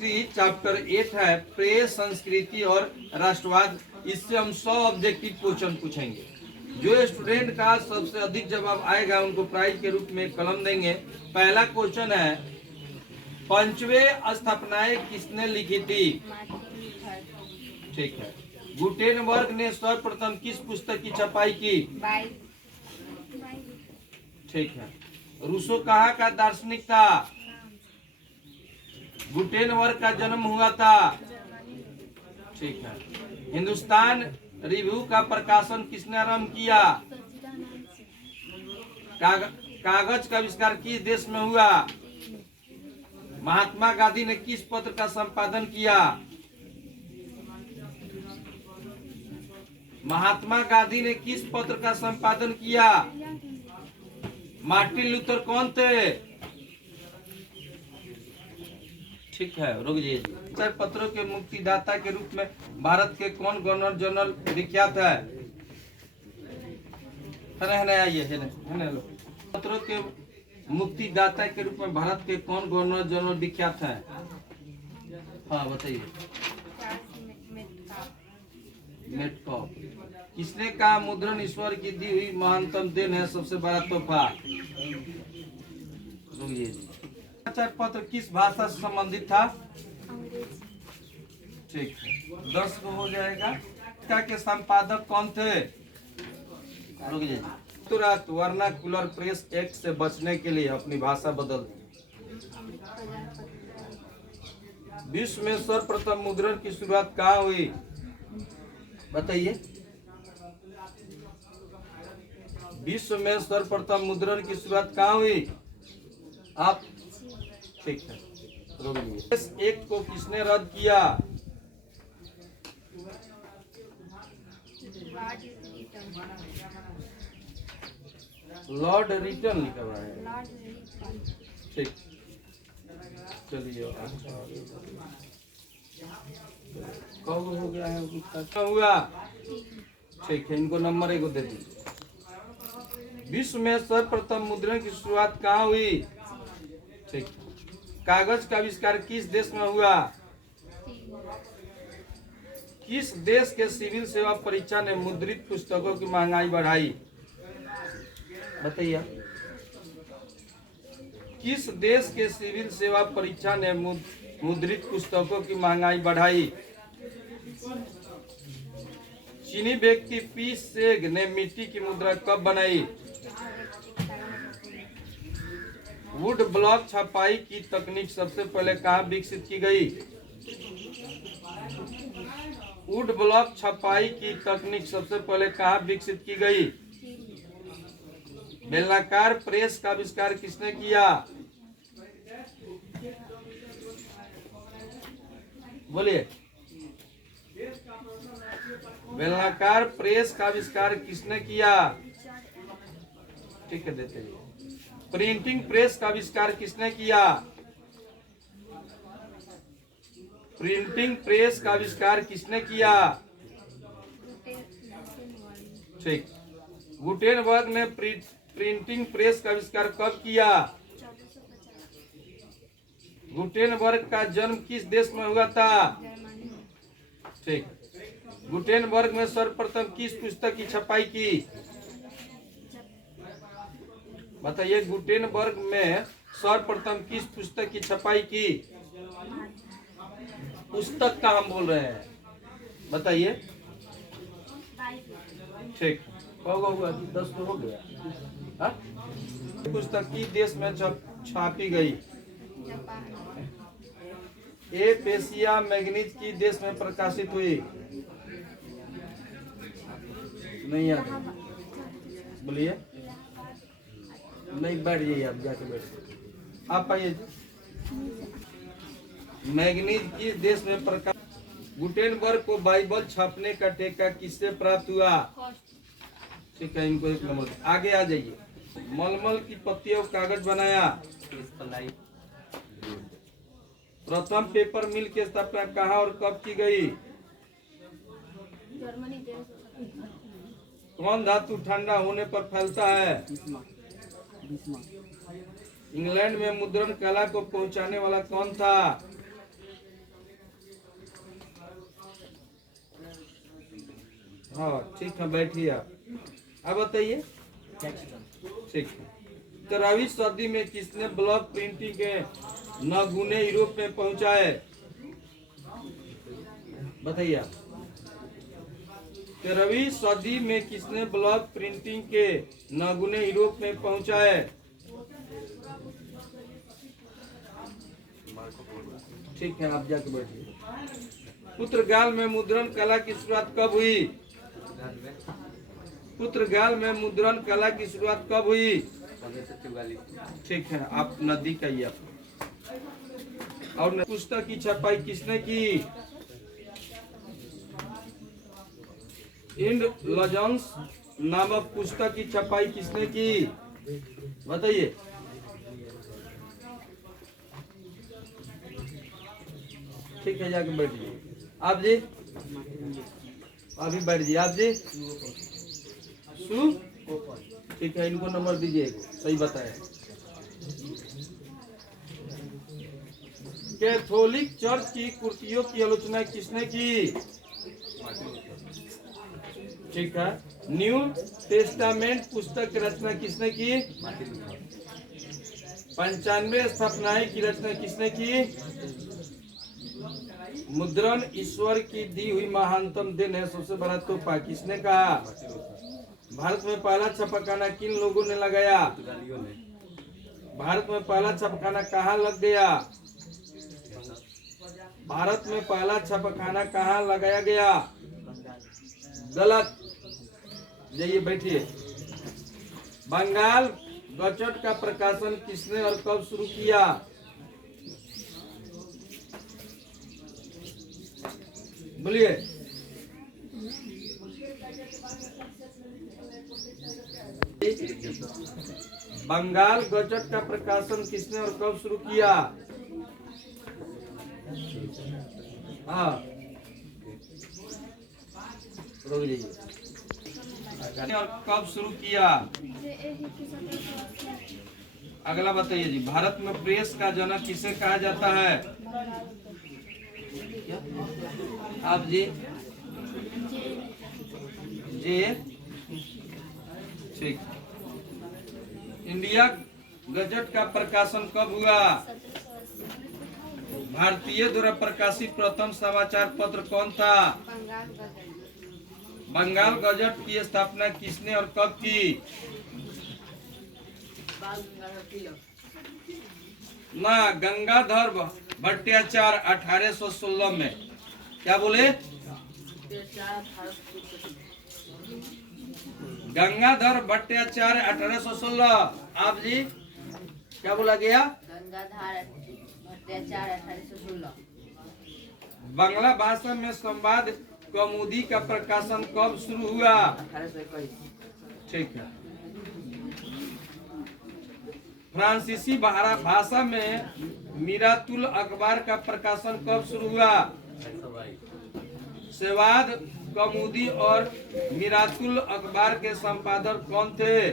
History chapter 8 है press, संस्कृति और राष्ट्रवाद। इससे हम 100 ऑब्जेक्टिव क्वेश्चन पूछेंगे। जो स्टूडेंट का सबसे अधिक जवाब आएगा उनको प्राइज के रूप में कलम देंगे। पहला क्वेश्चन है, पंचवें स्थापनाएं किसने लिखी थी? ठीक है। गुटेनबर्ग ने सर्वप्रथम किस पुस्तक की छपाई की? ठीक है। रूसो कहाँ का दार्शनिक था? गुटेनबर्ग का जन्म हुआ था। ठीक है। हिंदुस्तान रिव्यू का प्रकाशन किसने आरंभ किया? कागज का आविष्कार किस देश में हुआ? महात्मा गांधी ने किस पत्र का संपादन किया? महात्मा गांधी ने किस पत्र का संपादन किया? मार्टिन लूथर कौन थे? ठीक है, रुक जाइए। पत्रों के मुक्तिदाता के रूप में भारत के कौन गवर्नर जनरल विख्यात है? पत्रों के मुक्तिदाता के रूप में भारत के कौन गवर्नर जनरल विख्यात है? हाँ बताइए। मेटकॉफ। किसने कहा मुद्रण ईश्वर की दी हुई महानतम देन है, सबसे बड़ा तोहफा? समाचार पत्र किस भाषा से संबंधित था? ठीक है, 10 को हो जाएगा। के संपादक कौन थे? तुरंत वर्नाकुलर प्रेस एक्ट से बचने के लिए अपनी भाषा बदल दी। विश्व में सर्वप्रथम मुद्रण की शुरुआत कहाँ हुई? बताइए। विश्व में सर्वप्रथम मुद्रण की शुरुआत कहाँ हुई? आप ठीक है, इस एक को किसने रद्द किया? लॉर्ड रिटन लिखा हुआ है। ठीक, चलिए। कब हो गया है हुआ? ठीक है, इनको नंबर 1 दे दीजिए। विश्व में सर्वप्रथम मुद्रण की शुरुआत कहाँ हुई? ठीक। कागज का आविष्कार किस देश में हुआ? किस देश के सिविल सेवा परीक्षा ने मुद्रित पुस्तकों की महंगाई बढ़ाई? बताइए। किस देश के सिविल सेवा परीक्षा ने मुद्रित पुस्तकों की महंगाई बढ़ाई? चीनी व्यक्ति पी सेग ने मिट्टी की मुद्रा कब बनाई? वुड ब्लॉक छपाई की तकनीक सबसे पहले कहाँ विकसित की गई? वुड ब्लॉक छपाई की तकनीक सबसे पहले कहाँ विकसित की गई? बेलनाकार प्रेस का आविष्कार किसने किया? बोलिए। बेलनाकार प्रेस का आविष्कार किसने किया? ठीक है, देते हैं। प्रिंटिंग प्रेस का आविष्कार किसने किया? प्रिंटिंग प्रेस का आविष्कार किसने किया? ठीक। गुटेनबर्ग ने प्रिंटिंग प्रेस का आविष्कार कब किया? गुटेनबर्ग का जन्म किस देश में हुआ था? ठीक। गुटेनबर्ग में सर्वप्रथम किस पुस्तक की छपाई की? बताइए। गुटेनबर्ग में सर्वप्रथम किस पुस्तक की छपाई की? पुस्तक का हम बोल रहे हैं, बताइए। ठीक, हुआ 10 तो हो गया। पुस्तक किस देश में छापी गई? एपेसिया मैगनीज किस देश में प्रकाशित हुई? नहीं याद, बोलिए। नहीं, बैठ जाइए, आप जाके बैठ। आप आइए। मैगनीज किस देश में प्रकाश? गुटेनबर्ग को बाइबल छापने का ठेका किससे प्राप्त हुआ? ठीक है, इनको 1 नंबर। आगे आ जाइए। मलमल की पत्तियों कागज बनाया। प्रथम पेपर मिल की स्थापना कहाँ और कब की गई? कौन धातु ठंडा होने पर फैलता है? इंग्लैंड में मुद्रण कला को पहुंचाने वाला कौन था? हाँ ठीक है, बैठिए आप। अब बताइए। ठीक है। 13वीं सदी में किसने ब्लॉक प्रिंटिंग के नगुने यूरोप में पहुंचाए? बताइए आप। 13वीं सदी में किसने ब्लॉक प्रिंटिंग के नगुने यूरोप में पहुंचाए? ठीक है, आप जाके बैठिए। पुर्तगाल में मुद्रण कला की शुरुआत कब हुई? पुर्तगाल में मुद्रण कला की शुरुआत कब हुई? ठीक है, आप नदी का ही आप। और पुस्तक की छपाई किसने की? इंडलजेंस नामक पुस्तक की छपाई किसने की? बताइए। ठीक है, जाके बैठिए। आप जी अभी बैठ जाइए। आप जी सु ठीक है, इनको नंबर दीजिए। सही बताया। कैथोलिक चर्च की कुर्तियों की आलोचना किसने की? ठीक है। न्यू टेस्टामेंट पुस्तक की रचना किसने की? 95 स्थापनाएं की रचना किसने की? मुद्रण ईश्वर की दी हुई महानतम देन है, सबसे बड़ा तोहफा किसने कहा? भारत में पहला छापाखाना किन लोगों ने लगाया? भारत में पहला छापाखाना कहाँ लग गया? भारत में पहला छापाखाना कहाँ लगाया गया? गलत। जाइए बैठिए। बंगाल गजट का प्रकाशन किसने और कब शुरू किया? बोलिए। बंगाल गजट का प्रकाशन किसने और कब शुरू किया? हाँ, रुक जाइए। और कब शुरू किया? अगला बताइए जी। भारत में प्रेस का जनक किसे कहा जाता है? आप जी जी ठीक। इंडिया गजट का प्रकाशन कब हुआ? भारतीय द्वारा प्रकाशित प्रथम समाचार पत्र कौन था? बंगाल गजट की स्थापना किसने और कब की? ना, गंगाधर भट्टाचार्य 1816 में। क्या बोले? गंगाधर भट्टाचार्य 1816। आप जी क्या बोला गया? गंगाधर भट्टाचार्य 1816। बांग्ला भाषा में संवाद कौमुदी का प्रकाशन कब शुरू हुआ? 1821। ठीक है। फ्रांसीसी भाषा में मिरातुल अखबार का प्रकाशन कब शुरू हुआ? सेवाद कौमुदी और मिरातुल अखबार के संपादक कौन थे?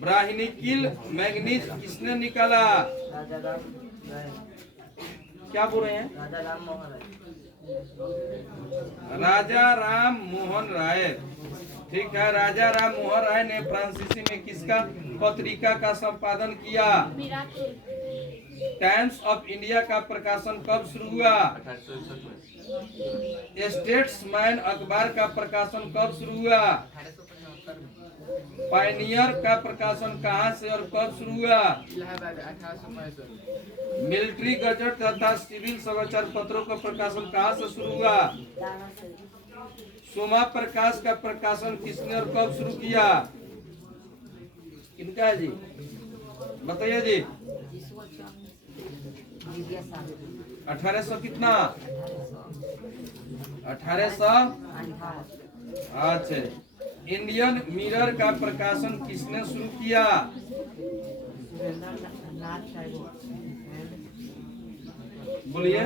ब्राह्मणिकिल मैगनीज किसने निकाला? क्या बोल रहे हैं? राजा राम मोहन राय। ठीक है, राजा राम मोहन राय ने फ्रांसीसी में किसका पत्रिका का संपादन किया? टाइम्स ऑफ इंडिया का प्रकाशन कब शुरू हुआ? स्टेट्समैन अखबार का प्रकाशन कब शुरू हुआ? पायनियर का प्रकाशन कहां से और कब शुरू हुआ? मिलिट्री गजट तथा सिविल समाचार पत्रों का प्रकाशन कहां से शुरू हुआ? सोमा प्रकाश का प्रकाशन किसने और कब शुरू किया? किनका है जी? बताइए जी। 1800 कितना? 1800। अच्छा। इंडियन मिरर का प्रकाशन किसने शुरू किया? बोलिए।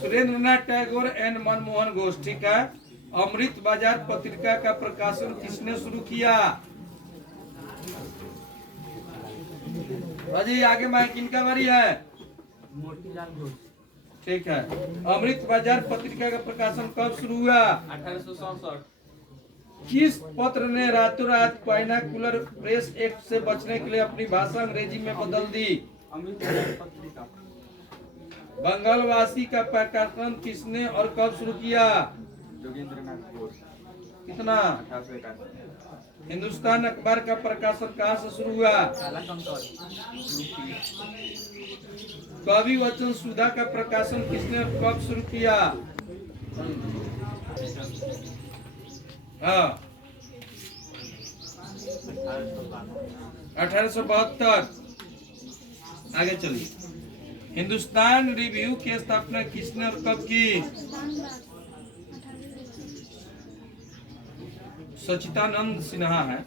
सुरेंद्रनाथ टैगोर एंड मनमोहन घोष। ठीक है। अमृत बाजार पत्रिका का प्रकाशन किसने शुरू किया? अजी आगे मैं किनका बारी है? मोतीलाल घोष। ठीक है। अमृत बाजार पत्रिका का प्रकाशन कब शुरू हुआ? 1867। किस पत्र ने रातों रात बाइनोकुलर प्रेस एक्ट से बचने के लिए अपनी भाषा अंग्रेजी में बदल दी? अमृत बाजार पत्रिका। बंगालवासी का प्रकाशन किसने और कब शुरू किया? जोगेंद्रनाथ घोष। कितना? 1881। हिंदुस्तान अखबार का प्रकाशन कहाँ से शुरू हुआ? काला कंकर, यूपी। कवि वचन सुधा का प्रकाशन किसने और कब शुरू किया? हाँ, 1872। आगे चलिए। हिंदुस्तान रिव्यू की स्थापना किसने और कब की? सचिदानंद सिन्हा है।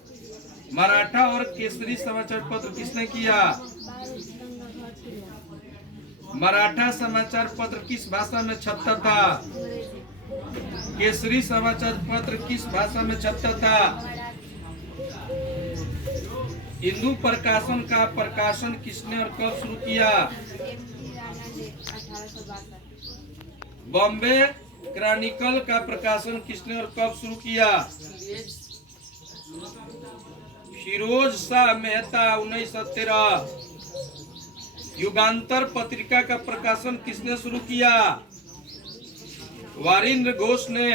मराठा और केसरी समाचार पत्र किसने किया? मराठा समाचार पत्र किस भाषा में छपता था? केसरी समाचार पत्र किस भाषा में छपता था? हिंदू प्रकाशन का प्रकाशन किसने और कब शुरू किया? बॉम्बे क्रॉनिकल का प्रकाशन किसने और कब शुरू किया? फिरोज शाह मेहता 1913। युगांतर पत्रिका का प्रकाशन किसने शुरू किया? वारिंद्र घोष ने।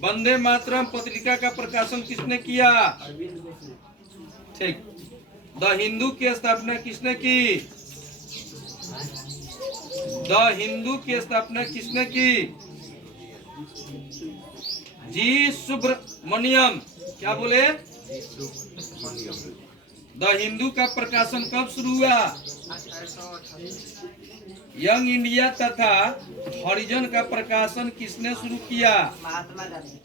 वंदे मातरम पत्रिका का प्रकाशन किसने किया? ठीक। द हिंदू की स्थापना किसने की? द हिंदू की स्थापना किसने की? जी सुब्रमण्यम। क्या बोले? द हिंदू का प्रकाशन कब शुरू हुआ? 1828। यंग इंडिया तथा हरिजन का प्रकाशन किसने शुरू किया? महात्मा गांधी।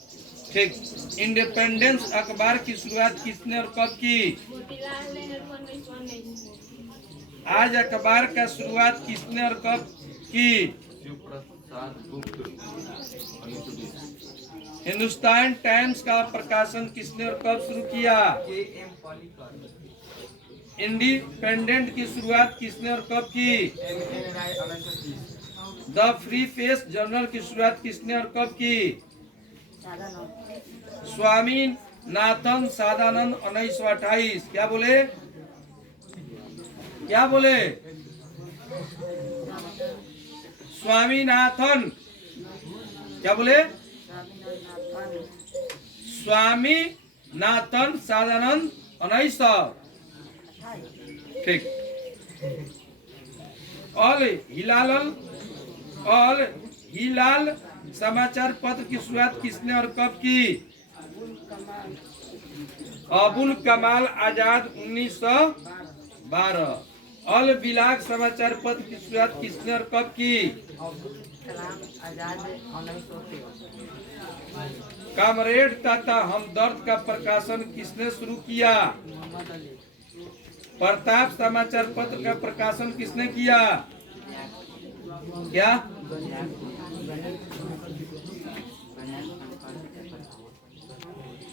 ठीक। इंडिपेंडेंस अखबार की शुरुआत किसने और कब की? आज अखबार का शुरुआत किसने और कब की? हिंदुस्तान टाइम्स का प्रकाशन किसने और कब शुरू किया? J.M. पॉलीकर। इंडिपेंडेंट की शुरुआत किसने और कब की? M.N. Roy 1930। The free face journal की शुरुआत किसने और कब की? स्वामी नाथन सादानंद 1928। क्या बोले? क्या बोले? स्वामीनाथन। क्या बोले? स्वामी नाथन सादानंद 1900। ठीक। ऑल हिलाल समाचार पत्र की शुरुआत किसने और कब की? अबुल कमाल आजाद 1912। अल बिलाग समाचार पत्र की शुरुआत किसने और कब की? अब्दुल कलाम आजाद 1913। कामरेड तथा हमदर्द का प्रकाशन किसने शुरू किया? मोहम्मद अली। प्रताप समाचार पत्र का प्रकाशन किसने किया? क्या?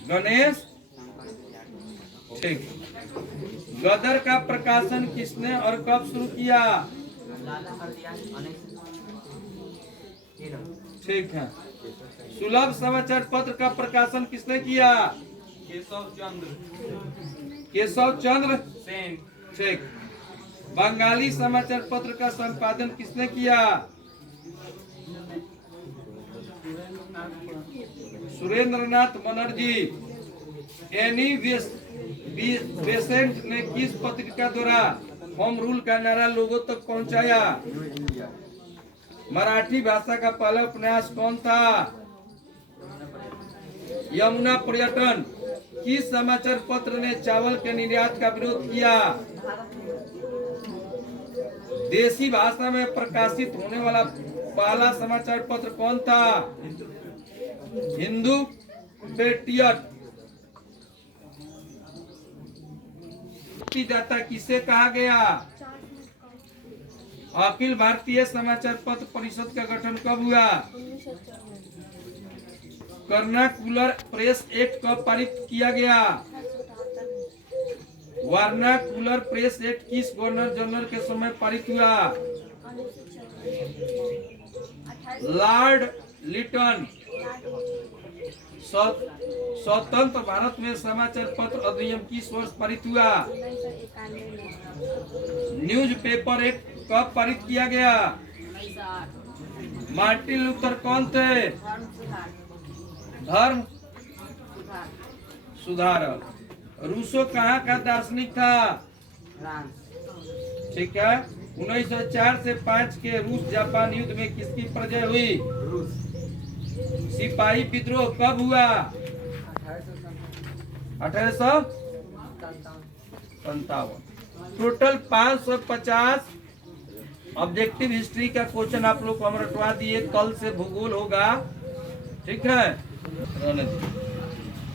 गणेश। ठीक। गदर का प्रकाशन किसने और कब शुरू किया? लाला हरदयाल 1913। ठीक है। सुलभ समाचार पत्र का प्रकाशन किसने किया? केशव चंद्र सेन। ठीक। बंगाली समाचार पत्र का संपादन किसने किया? सुरेंद्रनाथ बनर्जी। एनी बेसेंट ने किस पत्रिका द्वारा होम रूल का नारा लोगों तक पहुंचाया? मराठी भाषा का पहला उपन्यास कौन था? यमुना पर्यटन। किस समाचार पत्र ने चावल के निर्यात का विरोध किया? देसी भाषा में प्रकाशित होने वाला पहला समाचार पत्र कौन था? हिंदू पेट्रियट। दाता किसे कहा गया? अखिल भारतीय समाचार पत्र परिषद का गठन कब हुआ? वर्नाकुलर प्रेस एक्ट कब पारित किया गया? वर्नाकुलर प्रेस एक्ट किस गवर्नर जनरल के समय पारित हुआ? लॉर्ड लिटन। स्वतंत्र भारत में समाचार पत्र अधिनियम किस वर्ष पारित हुआ? 1991 न्यूज़पेपर एक्ट कब पारित किया गया? 1908 मार्टिन लूथर कौन थे? धर्म सुधार धर्म सुधार सुधारक। रूसो कहाँ का दार्शनिक था? फ्रांस। ठीक है। 1904 से 5 के रूस जापान युद्ध में किसकी प्रजय हुई? रूस। सिपाही विद्रोह कब हुआ? 1857। टोटल 550 ऑब्जेक्टिव हिस्ट्री का क्वेश्चन आप लोग को हम रटवा दिए। कल से भूगोल होगा, ठीक है। रहने दीजिए।